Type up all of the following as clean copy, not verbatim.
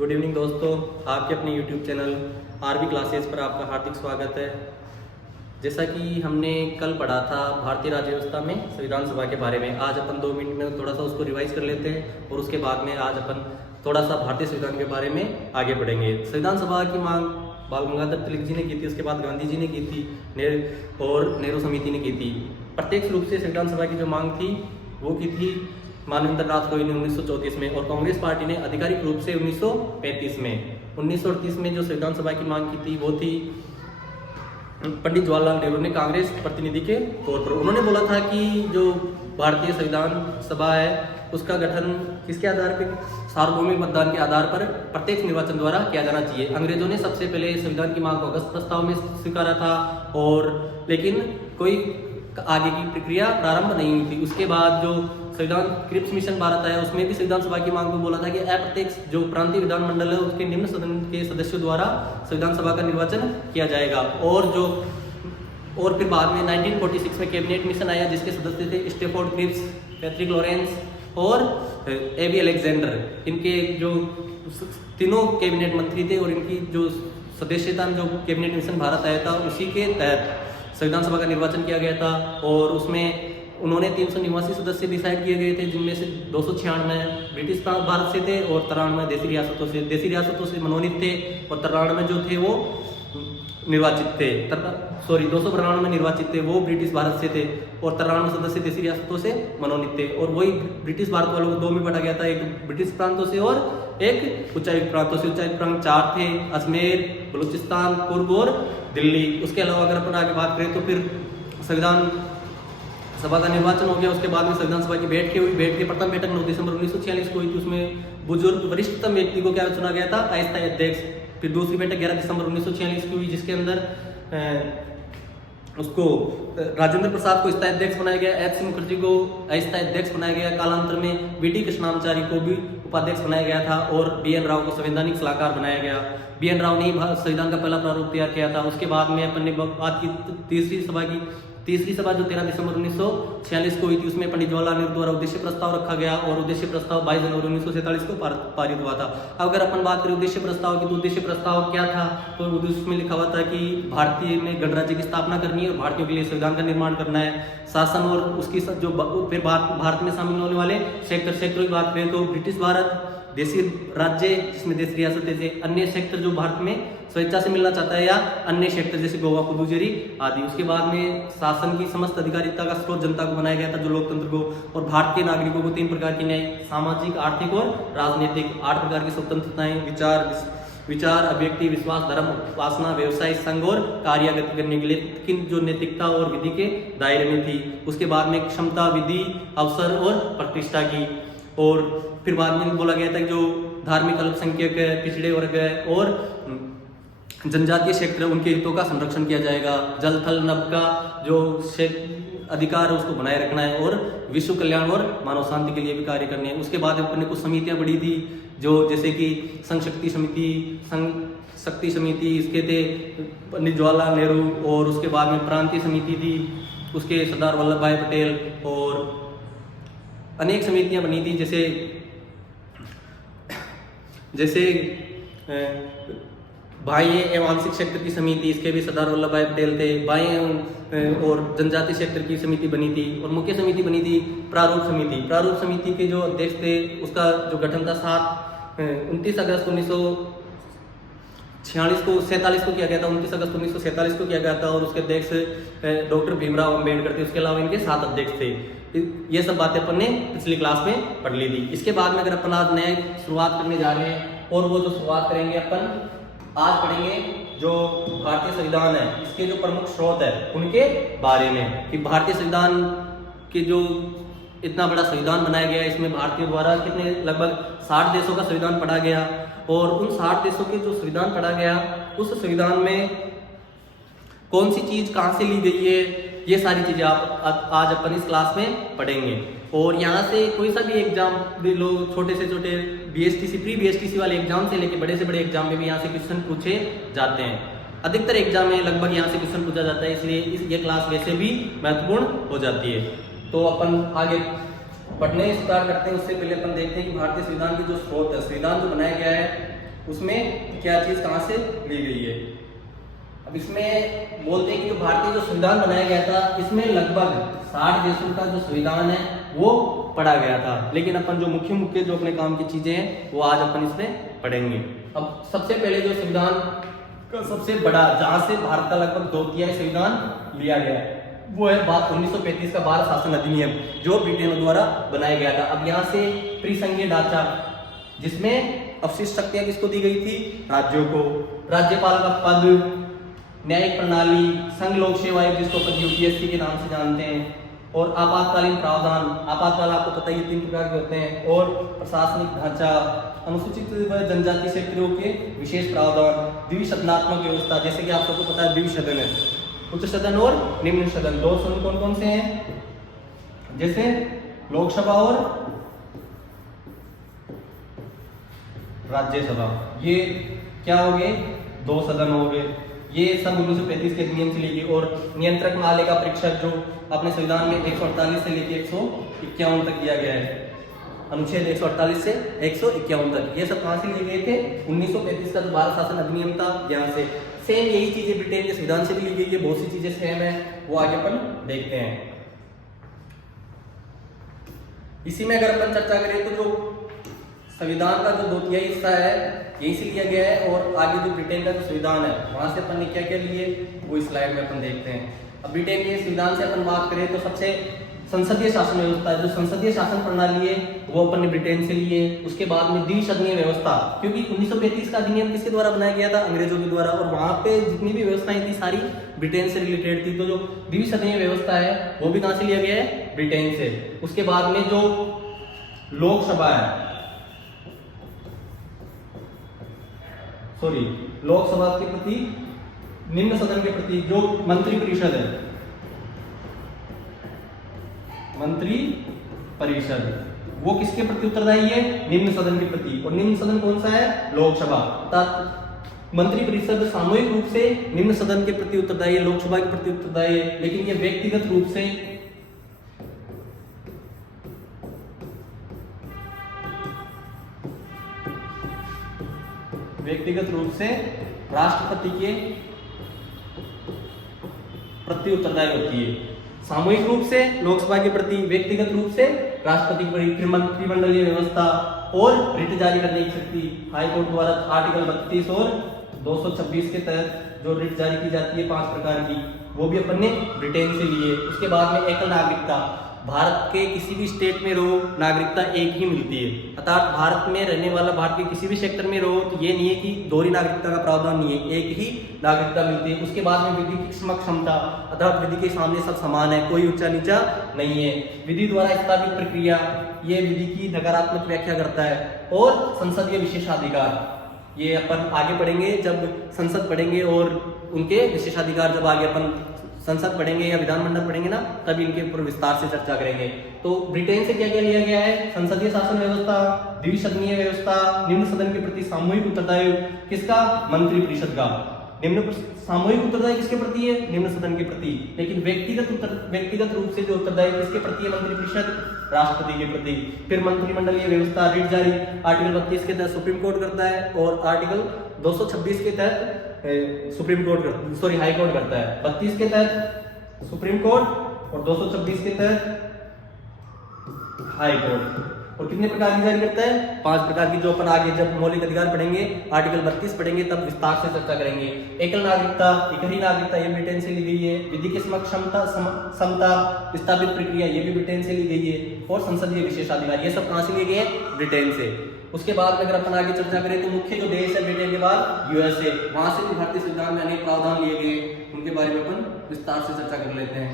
Good evening दोस्तों, आपके अपने यूट्यूब चैनल आरबी क्लासेस पर आपका हार्दिक स्वागत है। जैसा कि हमने कल पढ़ा था भारतीय राज्य व्यवस्था में संविधान सभा के बारे में, आज अपन 2 मिनट में थोड़ा सा उसको रिवाइज कर लेते हैं और उसके बाद में आज अपन थोड़ा सा भारतीय संविधान के बारे में आगे बढ़ेंगे। संविधान सभा की मांग बाल गंगाधर तिलक जी ने की थी, उसके बाद गांधी जी ने की थी और नेहरू समिति ने की थी। प्रत्यक्ष रूप से संविधान सभा की जो मांग थी वो की थी मानवेंद्र नाथ गोयल ने 1934 में, और कांग्रेस पार्टी ने आधिकारिक रूप से 1935 में। 1938 में जो संविधान सभा की मांग की थी वो थी पंडित जवाहरलाल नेहरू ने कांग्रेस प्रतिनिधि के तौर पर। उन्होंने बोला था कि जो भारतीय संविधान सभा है उसका गठन किसके आधार पर, सार्वभौमिक मतदान के आधार पर प्रत्यक्ष निर्वाचन द्वारा किया जाना चाहिए। अंग्रेजों ने सबसे पहले संविधान की मांग को अगस्त प्रस्ताव में स्वीकारा था, और लेकिन कोई आगे की प्रक्रिया प्रारंभ नहीं हुई थी। उसके बाद जो संविधान क्रिप्स मिशन भारत आया उसमें भी संविधान सभा की मांग को बोला था कि अप्रत्यक्ष जो प्रांतीय विधानमंडल है उसके निम्न सदन के सदस्यों द्वारा संविधान सभा का निर्वाचन किया जाएगा। और फिर बाद में 1946 में कैबिनेट मिशन आया जिसके सदस्य थे स्टेफोर्ड क्रिप्स, पैट्रिक लॉरेंस और एबी अलेक्जेंडर। इनके जो तीनों कैबिनेट मंत्री थे और इनकी जो सदस्यता में जो कैबिनेट मिशन भारत आया था उसी के तहत संविधान सभा का निर्वाचन किया गया था। और उसमें उन्होंने 389 सदस्य डिसाइड किए गए थे, जिनमें से 296 ब्रिटिश भारत से थे और 93 देसी रियासतों से मनोनीत थे, और 93 जो थे वो निर्वाचित थे। 292 निर्वाचित थे वो ब्रिटिश भारत से थे, और 93 सदस्य देसी रियासतों से मनोनीत थे। और वही ब्रिटिश भारत वालों को 2 में बांटा गया था, एक ब्रिटिश प्रांतों से और एक उच्चायुक्त प्रांतों से। उच्चायुक्त प्रांत 4 थे, अजमेर, बलूचिस्तान, कुर्ग और दिल्ली। उसके अलावा अगर अपन आगे बात करें तो फिर संविधान सभा का निर्वाचन हो गया। उसके बाद में संविधान सभा की बैठकें हुई। प्रथम बैठक 9 दिसंबर 1946 को हुई थी। उसमें बुजुर्ग वरिष्ठतम व्यक्ति को क्या चुना गया था, अस्थायी अध्यक्ष। फिर दूसरी बैठक 11 दिसंबर 1946 की हुई, जिसके अंदर उसको राजेंद्र प्रसाद को स्थायी अध्यक्ष बनाया गया, एच सी मुखर्जी को अस्थायी अध्यक्ष बनाया गया। कालांतर में बीडी कृष्णामाचारी को भी उपाध्यक्ष बनाया गया था, और बीएन राव को संवैधानिक सलाहकार बनाया गया। बीएन राव ने संविधान का पहला प्रारूप तैयार किया था। उसके बाद में अपन ने बात की तीसरी सभा जो 13 दिसंबर 1946 को हुई थी, उसमें पंडित जवाहरलाल नेहरू द्वारा उद्देश्य प्रस्ताव रखा गया, और उद्देश्य प्रस्ताव 22 जनवरी 1947 को पारित हुआ था। अगर अपन बात करें उद्देश्य प्रस्ताव की, तो उद्देश्य प्रस्ताव क्या था, तो उसमें लिखा हुआ था कि भारतीय में गणराज्य की स्थापना करनी है और भारतीयों के लिए संविधान का निर्माण करना है। शासन और उसकी जो फिर भारत में शामिल होने वाले क्षेत्रों की बात करें तो ब्रिटिश भारत, देशी राज्य जिसमें देश रियासतें थे, अन्य क्षेत्र जो भारत में स्वेच्छा से मिलना चाहता है, या अन्य क्षेत्र जैसे गोवा, पुदुचेरी आदि। उसके बाद में शासन की समस्त अधिकारिता का स्रोत जनता को बनाया गया था, जो लोकतंत्र को। और भारत के नागरिकों को 3 प्रकार की न्याय, सामाजिक, आर्थिक और राजनीतिक 8 प्रकार की स्वतंत्रताएं, विचार, अभिव्यक्ति, विश्वास, धर्म, उपासना, व्यवसाय, संघ और कार्य करने के लिए, किन जो नैतिकता और विधि के दायरे में थी। उसके बाद में क्षमता, विधि, अवसर और प्रतिष्ठा की। और फिर बाद में बोला गया था कि जो धार्मिक अल्पसंख्यक है, पिछड़े वर्ग है और जनजातीय क्षेत्र, उनके हितों का संरक्षण किया जाएगा। जल थल नभ का जो अधिकार है उसको बनाए रखना है, और विश्व कल्याण और मानव शांति के लिए भी कार्य करने हैं। उसके बाद अपने कुछ समितियां बढ़ी थी, जो जैसे कि संघ शक्ति समिति, इसके थे पंडित जवाहरलाल नेहरू, और उसके बाद में प्रांतीय समिति थी, उसके सरदार वल्लभ भाई पटेल, और अनेक समितियां बनी थी, जैसे बाह्य एवं आंशिक क्षेत्र की समिति, इसके भी सरदार वल्लभ भाई पटेल थे। बाह्य और जनजातीय क्षेत्र की समिति बनी थी, और मुख्य समिति बनी थी प्रारूप समिति। प्रारूप समिति के जो अध्यक्ष थे उसका जो गठन था 29 अगस्त 1947 को किया गया था। 29 अगस्त 1947 को किया गया था, और उसके अध्यक्ष डॉक्टर भीमराव अम्बेडकर थे। उसके अलावा इनके 7 अध्यक्ष थे। ये सब बातें अपन ने पिछली क्लास में पढ़ ली थी। इसके बाद में अगर अपन आज नए शुरुआत करने जा रहे हैं, और वो जो शुरुआत करेंगे अपन आज पढ़ेंगे जो भारतीय संविधान है, इसके जो प्रमुख स्रोत है उनके बारे में, कि भारतीय संविधान के जो इतना बड़ा संविधान बनाया गया, इसमें भारतीयों द्वारा कितने लगभग 60 देशों का संविधान पढ़ा गया, और उन 60 देशों के जो संविधान पढ़ा गया उस संविधान में कौन सी चीज कहाँ से ली गई है, ये सारी चीजें आप आज अपन इस क्लास में पढ़ेंगे। और यहाँ से कोई सा भी एग्जाम भी लोग, छोटे से छोटे बीएसटीसी, प्री बीएसटीसी वाले एग्जाम से लेके बड़े से बड़े एग्जाम में भी यहाँ से क्वेश्चन पूछे जाते हैं। अधिकतर एग्जाम में लगभग यहाँ से क्वेश्चन पूछा जाता है, इसलिए ये क्लास वैसे भी महत्वपूर्ण हो जाती है। तो अपन आगे पढ़ने स्टार्ट करते हैं उससे पहले अपन देखते हैं कि भारतीय संविधान के जो स्रोत है, संविधान जो बनाया गया है उसमें क्या चीज कहाँ से ली गई है। अब इसमें बोलते हैं कि जो भारतीय जो संविधान बनाया गया था इसमें लगभग 60 देशों का जो संविधान है वो पढ़ा गया था, लेकिन अपन जो मुख्य मुख्य जो अपने काम की चीजें हैं वो आज अपन इसमें पढ़ेंगे। अब सबसे पहले जो संविधान का सबसे बड़ा, जहां से भारत का लगभग 2/3 संविधान लिया गया है, वो है बात 1935 का भारत शासन अधिनियम, जो ब्रिटेन द्वारा बनाया गया था। अब यहाँ से त्रिसंघीय ढांचा, जिसमें अवशिष्ट शक्तियां किसको दी गई थी, राज्यों को, राज्यपाल का पद, न्यायिक प्रणाली, संघ लोक सेवा आयोग जिसको अपन यूपीएससी के नाम से जानते हैं, और आपातकालीन प्रावधान, आपातकाल आपको पता ही 3 प्रकार के होते हैं, और प्रशासनिक ढांचा, अनुसूचित जनजाति क्षेत्रों के विशेष प्रावधान, द्विसदनात्मक व्यवस्था, जैसे कि आप सबको पता है द्विसदन है, उच्च सदन और निम्न सदन। 2 सदन कौन कौन से हैं, जैसे लोकसभा और राज्यसभा, ये क्या हो गए, 2 सदन हो गए। ये सब 1935 के नियम से लेके, और नियंत्रक महालेखा परीक्षक जो अपने संविधान में 148 से लेके 151 तक दिया गया है, अनुच्छेद 148 से 151 तक, ये सब कहां से लिए गए थे, 1935 का जो भारत शासन अधिनियम था यहाँ से। सेम यही चीजें ब्रिटेन के संविधान से भी ली गई है, बहुत सी चीजें सेम है, वो आगे अपन देखते हैं। इसी में अगर अपन चर्चा करें तो जो संविधान का जो 2/3 हिस्सा है यही से लिया गया है, और आगे जो ब्रिटेन का जो संविधान है वहां से अपन ने क्या क्या लिए वो इस स्लाइड में अपन देखते हैं। अब ब्रिटेन के संविधान से अपन बात करें तो सबसे संसदीय शासन व्यवस्था, जो संसदीय शासन प्रणाली है वो अपन ने ब्रिटेन से लिए। उसके बाद में द्विसदनीय व्यवस्था, क्योंकि 1935 का अधिनियम किसके द्वारा बनाया गया था, अंग्रेजों के द्वारा, और वहां पे जितनी भी व्यवस्थाएं थी सारी ब्रिटेन से रिलेटेड थी। तो जो द्विसदनीय व्यवस्था है वो भी कहां से लिया गया है, ब्रिटेन से। उसके बाद में जो लोकसभा है, लोकसभा के प्रति, निम्न सदन के प्रति जो मंत्री परिषद है, मंत्री परिषद, वो किसके प्रति उत्तरदायी है, निम्न सदन के प्रति। और निम्न सदन कौन सा है, लोकसभा। मंत्री परिषद सामूहिक रूप से निम्न सदन के प्रति उत्तरदायी है, लोकसभा के प्रति उत्तरदायी है, लेकिन ये व्यक्तिगत रूप से राष्ट्रपति के प्रति उत्तरदायी होती है। सामूहिक रूप से लोकसभा के प्रति, व्यक्तिगत रूप से राष्ट्रपति के प्रति। मंत्रिमंडलीय व्यवस्था और रिट जारी करने की शक्ति हाईकोर्ट द्वारा आर्टिकल 32 और 226 के तहत जो रिट जारी की जाती है 5 प्रकार की, वो भी अपन ने ब्रिटेन से लिए। उसके बाद में एकल नागरिकता, भारत के किसी भी स्टेट में रहो नागरिकता एक ही मिलती है, अर्थात भारत में रहने वाला भारत के किसी भी सेक्टर में रहो तो ये नहीं है कि दोहरी नागरिकता का प्रावधान नहीं है, एक ही नागरिकता मिलती है। उसके बाद में विधि की क्षमता, अर्थात विधि के सामने सब समान है, कोई ऊंचा नीचा नहीं है। विधि द्वारा स्थापित प्रक्रिया, ये विधि की नकारात्मक व्याख्या करता है। और संसदीय विशेषाधिकार, ये अपन आगे पढ़ेंगे जब संसद पढ़ेंगे, और उनके विशेषाधिकार जब आगे अपन संसद पढ़ेंगे या विधानमंडल पढ़ेंगे ना, तब इनके ऊपर विस्तार से चर्चा करेंगे। तो ब्रिटेन से क्या क्या लिया गया है, संसदीय शासन व्यवस्था, द्विसदनीय व्यवस्था, निम्न सदन के प्रति सामूहिक उत्तरदायी किसका, मंत्री परिषद का। निम्न सामूहिक उत्तरदायी किसके प्रति है, निम्न सदन के प्रति, लेकिन व्यक्तिगत रूप से जो उत्तरदायी किसके प्रति है, मंत्री परिषद, राष्ट्रपति के प्रति। फिर मंत्रिमंडलीय व्यवस्था, रिट जारी आर्टिकल 32 के तहत सुप्रीम कोर्ट करता है, और आर्टिकल 226 के तहत हाई कोर्ट करता है। 32 के तहत सुप्रीम कोर्ट और 226 के तहत हाई कोर्ट। और कितने प्रकार की जारी करता है, 5 प्रकार की, जो अपन आगे जब मौलिक अधिकार पढ़ेंगे, आर्टिकल 32 पढ़ेंगे, तब विस्तार से चर्चा करेंगे। एकल नागरिकता, इकहरी नागरिकता, ये ब्रिटेन से ली गई है। विधि के समक्ष समता स्थापित प्रक्रिया, ये भी ब्रिटेन से ली गई है। और संसदीय विशेषाधिकार, ये सब कहां से लिए गए हैं, ब्रिटेन से। उसके बाद में अगर अपन आगे चर्चा करें तो मुख्य जो देश है ब्रिटेन के बाद यूएसए, वहां से भी भारतीय संविधान में अनेक प्रावधान लिए गए, उनके बारे में अपन विस्तार से चर्चा कर लेते हैं।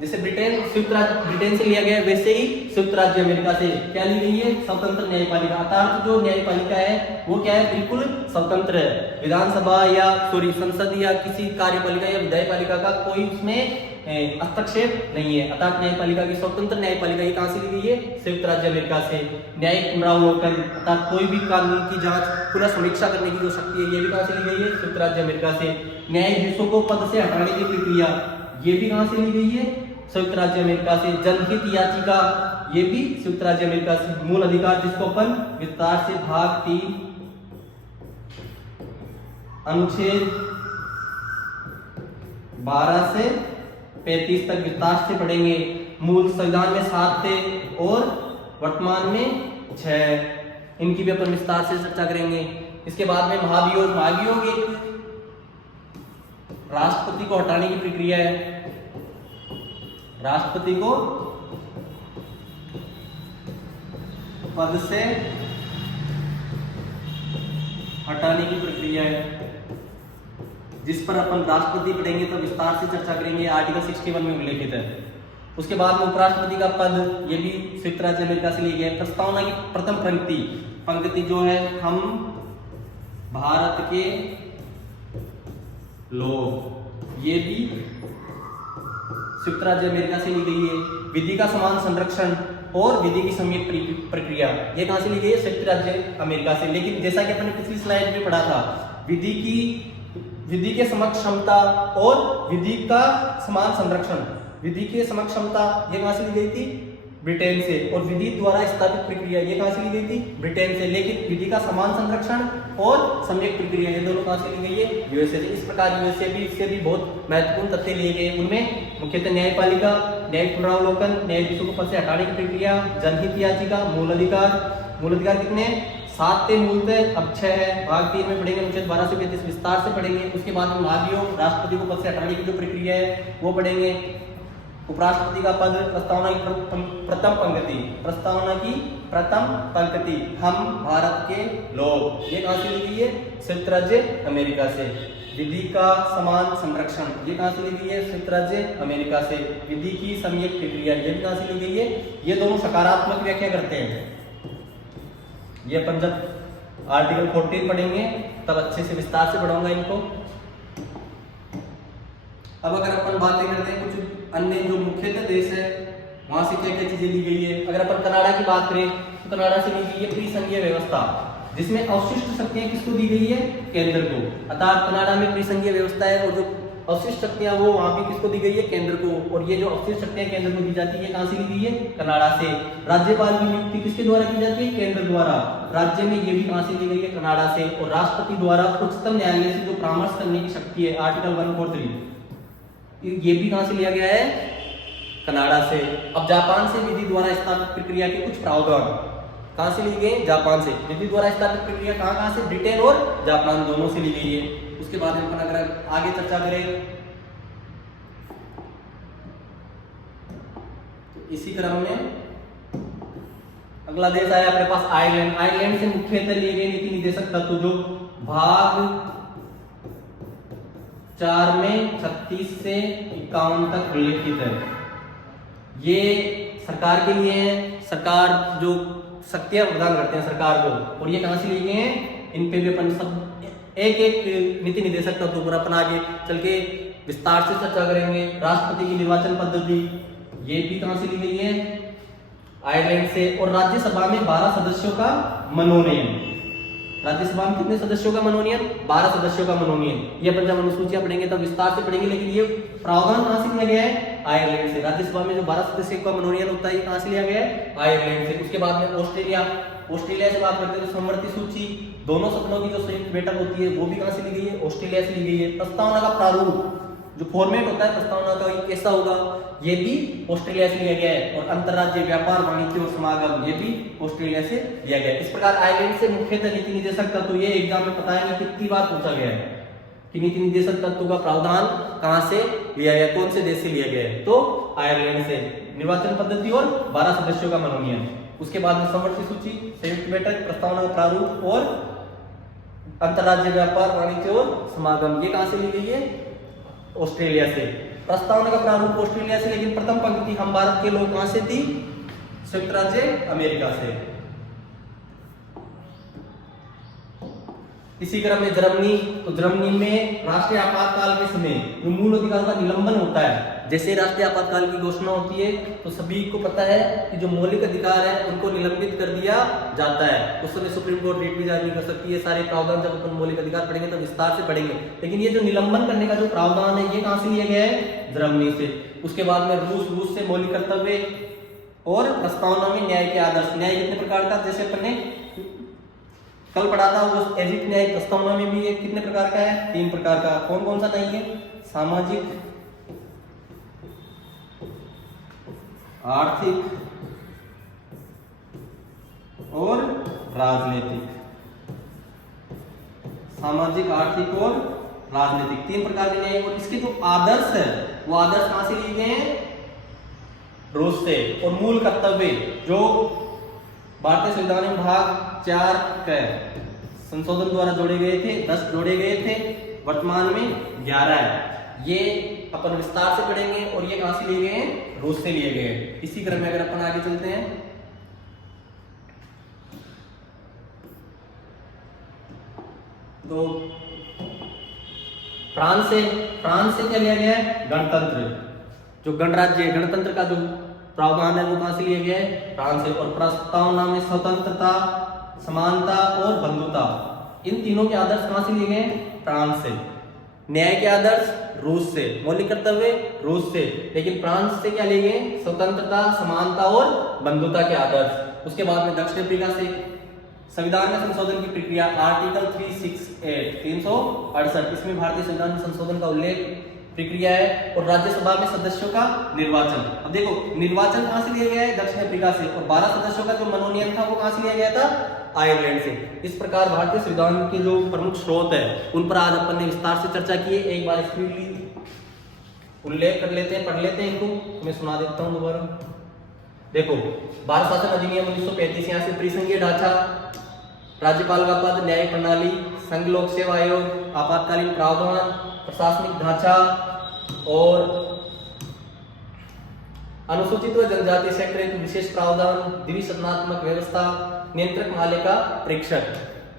जैसे ब्रिटेन से लिया गया, वैसे ही संयुक्त राज्य अमेरिका से क्या ली गई है, स्वतंत्र न्यायपालिका। अर्थात जो न्यायपालिका है वो क्या है, बिल्कुल स्वतंत्र है। विधानसभा या संसद या किसी कार्यपालिका या विधायपालिका का कोई उसमें हस्तक्षेप नहीं है, अर्थात न्यायपालिका की स्वतंत्र न्यायपालिका ये कहां से ली गई है, संयुक्त राज्य अमेरिका से। न्यायिक पुनरावलोकन, अर्थात कोई भी कानून की जांच पुनः समीक्षा करने की जो शक्ति है, ये भी कहां से ली गई है, संयुक्त राज्य अमेरिका से। न्यायाधीशों को पद से हटाने की प्रक्रिया, ये भी कहां से ली गई है, संयुक्त राज्य अमेरिका से। जनहित याचिका, ये भी संयुक्त राज्य अमेरिका से। मूल अधिकार, जिसको अपन विस्तार से भाग 3 अनुच्छेद 12 से 35 तक विस्तार से पढ़ेंगे। मूल संविधान में 7 थे और वर्तमान में 6, इनकी भी अपन विस्तार से चर्चा करेंगे। इसके बाद में महाभियोग। महाभियोग एक राष्ट्रपति को हटाने की प्रक्रिया है। राष्ट्रपति को पद से हटाने की प्रक्रिया है, जिस पर अपन राष्ट्रपति पढ़ेंगे तो विस्तार से चर्चा करेंगे। आर्टिकल 61 में उल्लेखित है। उसके बाद में उपराष्ट्रपति का पद, ये भी संयुक्त राज्य अमेरिका से लिया गया है। प्रस्तावना की प्रथम पंक्ति जो है, हम भारत के लोग, ये भी संयुक्त राज्य अमेरिका से ली गई है। विधि का समान संरक्षण और विधि की संयुक्त प्रक्रिया, ये कहां से ली गई है? संयुक्त राज्य अमेरिका से। लेकिन जैसा कि अपने पिछली स्लाइड में पढ़ा था, विधि के समक्ष क्षमता और विधि का समान संरक्षण, विधि के समक्ष क्षमता ये कहां से ली गई थी? ब्रिटेन से। और विधि द्वारा स्थापित प्रक्रिया ये कहां से ली गई थी? ब्रिटेन से। लेकिन विधि का समान संरक्षण और सम्यक प्रक्रिया ये दोनों कहां से ली गई है? यूएसए से। इस प्रकार यूएसए भी इससे भी बहुत महत्वपूर्ण तथ्य लिए गए। उनमें मुख्यतः न्यायपालिका, न्यायिक पुनरावलोकन, न्यायाधीशों को पद से हटाने की प्रक्रिया, जनहित याचिका, मूल अधिकार। मूल अधिकार कितने? 7 थे मूल थे, अब 6 है। भाग 3 में पढ़ेंगे, अनुच्छेद 12 से 35 विस्तार से पढ़ेंगे। उसके बाद में महाभियोग, राष्ट्रपति को पद से हटाने की जो प्रक्रिया है वो पढ़ेंगे। उपराष्ट्रपति का पद, प्रस्तावना की प्रथम पंक्ति, प्रस्तावना की प्रथम पंक्ति, हम भारत के लोग, ये कहां से ली गई है? संयुक्त राज्य अमेरिका से। विधि का समान संरक्षण, ये कहां से ली गई है? संयुक्त राज्य अमेरिका से। विधि की सम्यक प्रक्रिया, ये भी कहां से ली गई है? ये दोनों सकारात्मक व्याख्या करते हैं। ये अपन जब आर्टिकल 14 पढ़ेंगे तब अच्छे से विस्तार से पढ़ाऊंगा इनको। अब अगर अपन बातें करते हैं कुछ अन्य जो मुख्यतः देश है वहां से क्या क्या चीजें ली गई है। अगर अपन कनाडा की बात करें तो कनाडा से ली गई है त्रिसंघीय व्यवस्था, जिसमें अवशिष्ट शक्तियां किसको दी गई है? केंद्र को। अर्थात कनाडा में त्रिसंघीय व्यवस्था है और जो अवशिष्ट शक्तियां वो वहां भी किसको दी गई है? केंद्र को। और ये जो अवशिष्ट शक्तियां केंद्र को दी जाती है कहां से ली गई है? कनाडा से। राज्यपाल की नियुक्ति किसके द्वारा की जाती है? केंद्र द्वारा। राज्य में ये भी कहां से ली गई है? कनाडा से। और राष्ट्रपति द्वारा उच्चतम न्यायालय से जो परामर्श करने की शक्ति है, आर्टिकल 143, ये भी कहां से लिया गया है? कनाडा से। अब जापान से विधि द्वारा स्थापित प्रक्रिया के कुछ प्रावधान कहां से ली गई? जापान से। विधि द्वारा स्थापित प्रक्रिया कहां से? ब्रिटेन और जापान दोनों से ली गई है। उसके बाद में अपन अगर आगे चर्चा करें तो इसी क्रम में अगला देश आया अपने पास आयरलैंड। आयरलैंड से मुख्यतः लिए गए नीति निर्देशक तत्व जो भाग 4 में 36 से 51 तक उल्लेखित है, ये सरकार के लिए है। सरकार जो शक्तियां प्रदान करते हैं सरकार को, और ये कहां से लिए गए हैं? इन पे भी अपन सब एक एक नीति निर्देशक तत्व पर अपन आगे चल के विस्तार से चर्चा करेंगे। राष्ट्रपति की निर्वाचन पद्धति, ये भी कहां से ली गई है? आयरलैंड से। और राज्यसभा में 12 सदस्यों का मनोनयन। राज्यसभा में कितने सदस्यों का मनोनयन? 12 सदस्यों का मनोनयन। ये अपन जब अनुसूचियां पढ़ेंगे तब विस्तार से पढ़ेंगे, लेकिन ये प्रावधान कहां से लिया गया है? आयरलैंड से। राज्यसभा में जो 12 सदस्यों का मनोनयन होता है ये कहां से लिया गया है? आयरलैंड से। उसके बाद में ऑस्ट्रेलिया। ऑस्ट्रेलिया से बात करते हैं तो समवर्ती सूची, दोनों सदनों की जो संयुक्त बैठक होती है वो भी कहां से ली गई है? ऑस्ट्रेलिया से ली गई है। प्रस्तावना का प्रारूप, जो फॉर्मेट होता है प्रस्तावना का, ये कैसा होगा? ये भी ऑस्ट्रेलिया से लिया गया है। और अंतरराज्यीय व्यापार, वाणिज्य और समागम, ये भी ऑस्ट्रेलिया से लिया गया है। इस प्रकार आयरलैंड से मुख्यतः नीति निर्देशक तत्व, ये एग्जाम में बताएंगे कितनी बार पूछा गया है कि नीति निर्देशक तत्व का प्रावधान कहां से लिया गया, कौन से देश से लिया गया है? तो आयरलैंड से। निर्वाचन पद्धति और 12 सदस्यों का मनोनयन। उसके बाद में समवर्ती सूची, संयुक्त बैठक, प्रस्तावना का प्रारूप और अंतरराज्यीय व्यापार, वाणिज्य और समागम, ये कहां से ली गई है? ऑस्ट्रेलिया से। प्रस्तावना का प्रारूप ऑस्ट्रेलिया से, लेकिन प्रथम पंक्ति हम भारत के लोग कहां से थी? संयुक्त राज्य अमेरिका से। इसी क्रम में जर्मनी। तो जर्मनी में राष्ट्रीय आपातकाल के समय जो मूल अधिकारों का निलंबन होता है, जैसे राष्ट्रीय आपातकाल की घोषणा होती है तो सभी को पता है कि जो मौलिक अधिकार है उनको निलंबित कर दिया जाता है। उस समय सुप्रीम कोर्ट रीट भी जारी नहीं कर सकती है। सारे प्रावधान जब अपन मौलिक अधिकार पढ़ेंगे तो विस्तार से पढ़ेंगे। लेकिन ये जो निलंबन करने का जो प्रावधान है ये कहां से लिया गया है? जर्मनी से। उसके बाद में रूस से मौलिक कर्तव्य और प्रस्तावना में न्याय के आदर्श। न्याय कितने प्रकार का? जैसे अपन ने कल पढ़ा था वो एजिट न्याय प्रस्तावना में भी एक कितने प्रकार का है, 3 प्रकार का। कौन कौन सा न्याय है? सामाजिक, आर्थिक और राजनीतिक। सामाजिक, आर्थिक और राजनीतिक 3 प्रकार के न्याय। और इसके जो आदर्श है वो आदर्श कहां से लिए गए हैं? रूस से। और मूल कर्तव्य जो भारतीय संविधान में भाग 4 के संशोधन द्वारा जोड़े गए थे, 10 जोड़े गए थे, वर्तमान में 11 है। ये अपन विस्तार से पढ़ेंगे। और ये कहां से लिए गए हैं? रूस से लिए गए हैं। इसी क्रम में अगर अपन आगे चलते हैं तो फ्रांस से क्या लिया गया है? गणतंत्र। जो गणराज्य, गणतंत्र का जो प्रावधान है वो कहां से लिया गया है? फ्रांस से। और प्रस्तावना में स्वतंत्रता, समानता और बंधुता, इन तीनों के आदर्श कहां से लिए गए हैं? फ्रांस से। न्याय के आदर्श रूस से, मौलिक कर्तव्य रूस से, लेकिन फ्रांस से क्या लिए गए? स्वतंत्रता, समानता और बंधुता के आदर्श। उसके बाद में दक्षिण अफ्रीका से संविधान में संशोधन की प्रक्रिया, आर्टिकल 368 इसमें भारतीय संविधान में संशोधन का उल्लेख प्रक्रिया है। और राज्यसभा में सदस्यों का निर्वाचन। अब देखो निर्वाचन कहां से लिया गया है? दक्षिण अफ्रीका से। और 12 सदस्यों का जो मनोनयन था वो कहां से लिया गया था? आयरलैंड से। इस प्रकार भारतीय संविधान के जो प्रमुख स्रोत है उन पर आज अपन ने विस्तार से चर्चा की है। एक बार स्पीडली उल्लेख कर लेते हैं, पढ़ लेते हैं इनको। मैं सुना देता हूं दोबारा। देखो, भारत शासन अधिनियम 1935, यहाँ से त्रिसंघीय ढांचा, राज्यपाल का पद, न्याय प्रणाली, संघ लोक सेवा आयोग, आपातकालीन प्रावधान, प्रशासनिक ढांचा और अनुसूचित व जनजाति सेक्टर हेतु विशेष प्रावधान, द्विसदनात्मक व्यवस्था, नियंत्रक मालिका प्रेक्षक।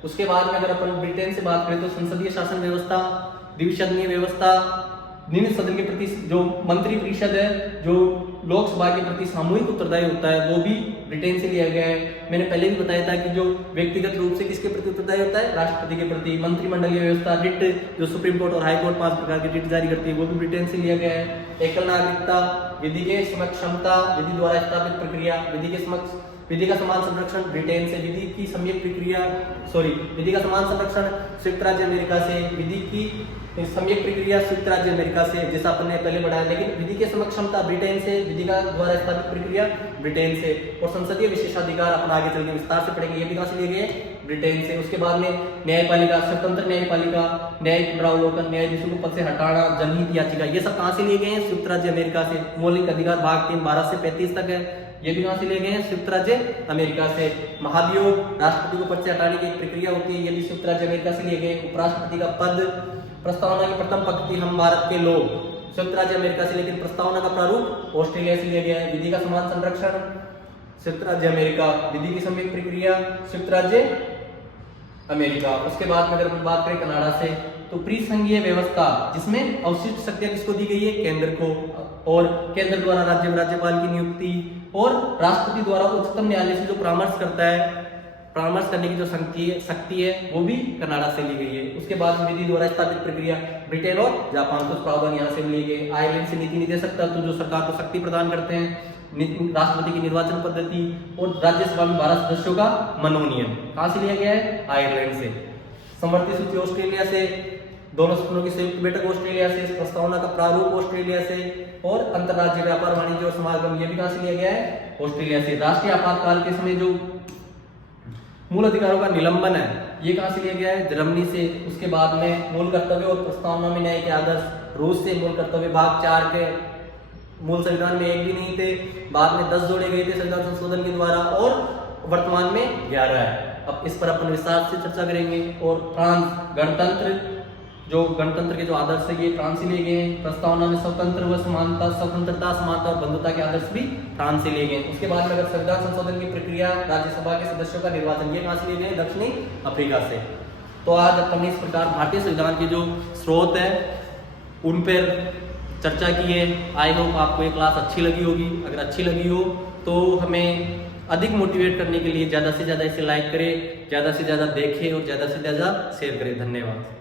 उसके बाद में अगर अपन ब्रिटेन से बात करें तो संसदीय शासन व्यवस्था, द्विसदनीय व्यवस्था, निम्न सदन के प्रति जो मंत्री परिषद है, जो लोकसभा के प्रति सामूहिक उत्तरदायी होता है, वो भी ब्रिटेन से लिया गया है। मैंने पहले भी बताया था कि जो व्यक्तिगत रूप से किसके प्रति उत्तरदायी होता है? राष्ट्रपति के प्रति। मंत्रिमंडलीय व्यवस्था, रिट, जो सुप्रीम कोर्ट और हाई कोर्ट 5 प्रकार के रिट जारी करती है, वो भी ब्रिटेन से लिया गया है। एकल नागरिकता, विधि के समक्ष क्षमता, विधि द्वारा स्थापित प्रक्रिया, विधि का समान संरक्षण ब्रिटेन से, विधि की सम्यक प्रक्रिया विधि का समान संरक्षण संयुक्त राज्य अमेरिका से, विधि की सम्यक प्रक्रिया संयुक्त राज्य अमेरिका से, जैसा अपन ने पहले बढ़ाया। लेकिन विधि के समक्ष क्षमता ब्रिटेन से, विधि का द्वारा स्थापित प्रक्रिया ब्रिटेन से। और संसदीय विशेषाधिकार अपन आगे चल के विस्तार से पढ़ेंगे, ये भी कहां से लिए गए? ब्रिटेन से। उसके बाद में न्यायपालिका, स्वतंत्र न्यायपालिका, न्यायिक पुनरावलोकन, न्यायाधीशों को पद से हटाना, जनहित याचिका, ये सब कहां से लिए गए हैं? संयुक्त राज्य अमेरिका से। मौलिक अधिकार भाग 3 12 से 35 तक है, ये भी कहां से लिए गए हैं? संयुक्त राज्य अमेरिका से। महाभियोग, राष्ट्रपति को पद से हटाने की एक प्रक्रिया होती है, ये भी संयुक्त राज्य अमेरिका से लिए गए। उपराष्ट्रपति का पद, प्रस्तावना की प्रथम पंक्ति हम भारत के लोग, संयुक्त राज्य अमेरिका से। लेकिन प्रस्तावना का प्रारूप ऑस्ट्रेलिया से लिया गया है। विधि का समान संरक्षण संयुक्त राज्य अमेरिका, विधि की सम्यक प्रक्रिया संयुक्त राज्य अमेरिका। उसके बाद में अगर हम बात करें कनाडा से तो त्रिसंघीय व्यवस्था, जिसमें अवशिष्ट शक्तियां किसको दी गई है? केंद्र को। और केंद्र द्वारा राज्यपाल की नियुक्ति और राष्ट्रपति द्वारा उच्चतम न्यायालय से जो परामर्श करता है, परामर्श करने की जो शक्ति है वो भी कनाडा से ली गई है। उसके बाद विधि द्वारा स्थापित प्रक्रिया ब्रिटेन और जापान, कुछ प्रावधान यहाँ से लिए गए। आयरलैंड से नीति नहीं दे सकता, तो जो सरकार को शक्ति प्रदान करते हैं, राष्ट्रपति की निर्वाचन पद्धति और राज्यसभा में 12 सदस्यों का मनोनयन कहां से लिया गया है? आयरलैंड से। समवर्ती सूची ऑस्ट्रेलिया से, दोनों सदनों की संयुक्त बैठक ऑस्ट्रेलिया से, प्रस्तावना का प्रारूप ऑस्ट्रेलिया से और अंतर्राज्यीय व्यापार, वाणिज्य और समागम, ये भी कहां से लिया गया है? ऑस्ट्रेलिया से। राष्ट्रीय आपातकाल के समय जो मूल अधिकारों का निलंबन है, ये कहां से लिया गया है? जर्मनी से। उसके बाद में मूल कर्तव्य और प्रस्तावना में न्याय के आदर्श रूस से। मूल कर्तव्य भाग 4 के मूल संविधान में 1 भी नहीं थे, बाद में 10 जोड़े गए थे संविधान संशोधन के द्वारा, और वर्तमान में 11 है। अब इस पर अपन विस्तार से चर्चा करेंगे। और फ्रांस, गणतंत्र, जो गणतंत्र के जो आदर्श है ये फ्रांस से लिए गए हैं। प्रस्तावना में स्वतंत्रता, समानता और बंधुता के आदर्श भी फ्रांस से लिए गए। उसके बाद में अगर संविधान संशोधन की प्रक्रिया, राज्यसभा के सदस्यों का निर्वाचन, ये कहां से लिए गए? दक्षिणी अफ्रीका से। तो आज अपन इस प्रकार भारतीय संविधान के जो स्रोत है उन पर चर्चा की है। आई होप आपको ये क्लास अच्छी लगी होगी। अगर अच्छी लगी हो तो हमें अधिक मोटिवेट करने के लिए ज़्यादा से ज़्यादा इसे लाइक करें, ज़्यादा से ज़्यादा देखें और ज़्यादा से ज़्यादा शेयर करें। धन्यवाद।